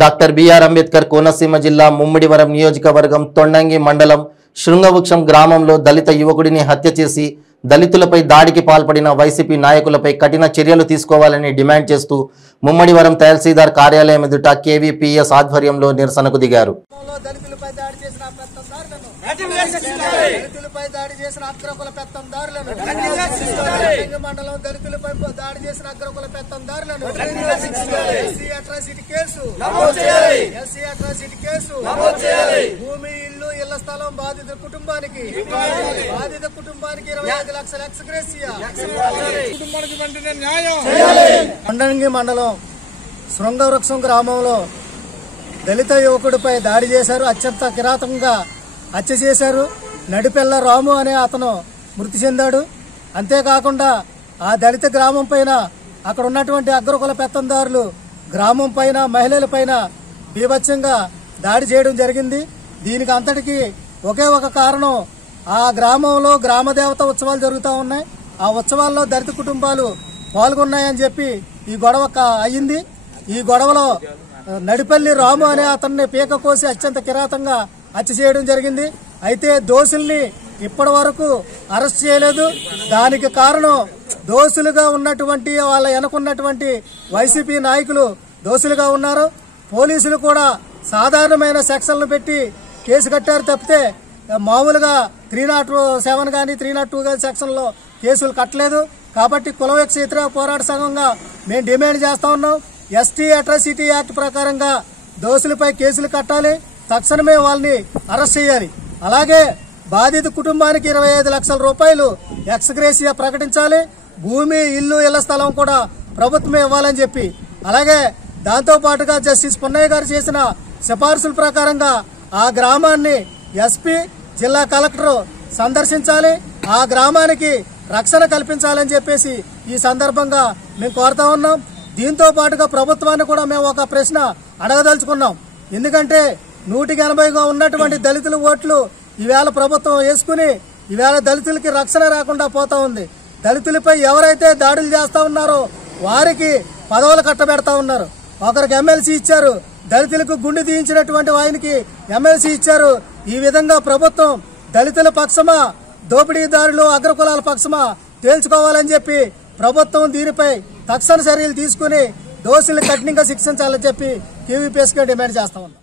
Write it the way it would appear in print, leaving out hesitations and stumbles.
Doctor BR Ambedkar Konaseema జిల్లా ముమ్మిడివరం నియోజకవర్గం తొండంగి మండలం శృంగవృక్షం గ్రామంలో దళిత యువకుడిని హత్య చేసి దళితులపై దాడికి పాల్పడిన వైసీపీ నాయకులపై కఠిన చర్యలు తీసుకోవాలని డిమాండ్ చేస్తూ ముమ్మిడివరం తహసీల్దార్ కార్యాలయం ఎదుట కేవీపీఎస్ ఆధ్వర్యంలో నిరసనకు దిగారు. భూమి ఇల్లు ఇళ్ల స్థలం బాధిత కుటుంబానికి 25 లక్షల ఎక్స్‌గ్రేషియా తొండంగి మండలం శృంగవృక్షం గ్రామంలో దళిత యువకుడిపై దాడి చేశారు. అత్యంత కిరాతకంగా హత్య చేశారు. నడిపెల్ల రాము అనే అతను మృతి చెందాడు. అంతేకాకుండా ఆ దళిత గ్రామం పైన అక్కడ ఉన్నటువంటి అగ్రకుల పెత్తందారులు గ్రామం పైన మహిళల పైన బీభత్సంగా దాడి చేయడం జరిగింది. దీనికి అంతటికి ఒకే ఒక కారణం, ఆ గ్రామంలో గ్రామదేవత ఉత్సవాలు జరుగుతూ ఉన్నాయి. ఆ ఉత్సవాల్లో దళిత కుటుంబాలు పాల్గొన్నాయని చెప్పి ఈ గొడవ అయ్యింది. ఈ గొడవలో నడిపల్లి రాము అనే అతన్ని పీక కోసి అత్యంత కిరాతంగా హత్య చేయడం జరిగింది. అయితే దోషుల్ని ఇప్పటి వరకు అరెస్ట్ చేయలేదు. దానికి కారణం దోషులుగా ఉన్నటువంటి వాళ్ళ వెనుకున్నటువంటి వైసీపీ నాయకులు దోషులుగా ఉన్నారు. పోలీసులు కూడా సాధారణమైన సెక్షన్లు పెట్టి కేసు కట్టారు తప్పితే మామూలుగా 307 కానీ 302 కానీ సెక్షన్లో కేసులు కట్టలేదు. కాబట్టి కుల వ్యతిరేక పోరాట సంఘంగా మేము డిమాండ్ చేస్తా ఉన్నాం. ఎస్టీ అట్రాసిటీ యాక్ట్ ప్రకారంగా దోషులపై కేసులు కట్టాలి. తక్షణమే వాళ్ళని అరెస్ట్ చేయాలి. అలాగే బాధిత కుటుంబానికి 25 లక్షల రూపాయలు ఎక్స్‌గ్రేషియా ప్రకటించాలి. భూమి ఇల్లు ఇళ్ల స్థలం కూడా ప్రభుత్వమే ఇవ్వాలని చెప్పి, అలాగే దాంతో పాటుగా జస్టిస్ పున్నయ్య గారు చేసిన సిఫార్సుల ప్రకారంగా ఆ గ్రామాన్ని ఎస్పీ జిల్లా కలెక్టర్ సందర్శించాలి. ఆ గ్రామానికి రక్షణ కల్పించాలని చెప్పేసి ఈ సందర్భంగా మేము కోరుతా ఉన్నాం. దీంతో పాటుగా ప్రభుత్వాన్ని కూడా మేము ఒక ప్రశ్న అడగదలుచుకున్నాం. ఎందుకంటే 180గా ఉన్నటువంటి దళితుల ఓట్లు ఈవేళ ప్రభుత్వం వేసుకుని ఈవేళ దళితులకి రక్షణ రాకుండా పోతా ఉంది. దళితులపై ఎవరైతే దాడులు చేస్తా ఉన్నారో వారికి పదవులు కట్టబెడతా ఉన్నారు. ఒకరికి ఎమ్మెల్సీ ఇచ్చారు. దళితులకు గుండె తీయించినటువంటి ఆయనకి ఎమ్మెల్సీ ఇచ్చారు. ఈ విధంగా ప్రభుత్వం దళితుల పక్షమా దోపిడీదారులు అగ్రకులాల పక్షమా తేల్చుకోవాలని చెప్పి ప్రభుత్వం దీనిపై తక్షణ చర్యలు తీసుకుని దోషులు కఠినంగా శిక్షించాలని చెప్పి కేవీపీఎస్గా డిమాండ్ చేస్తా ఉన్నాం.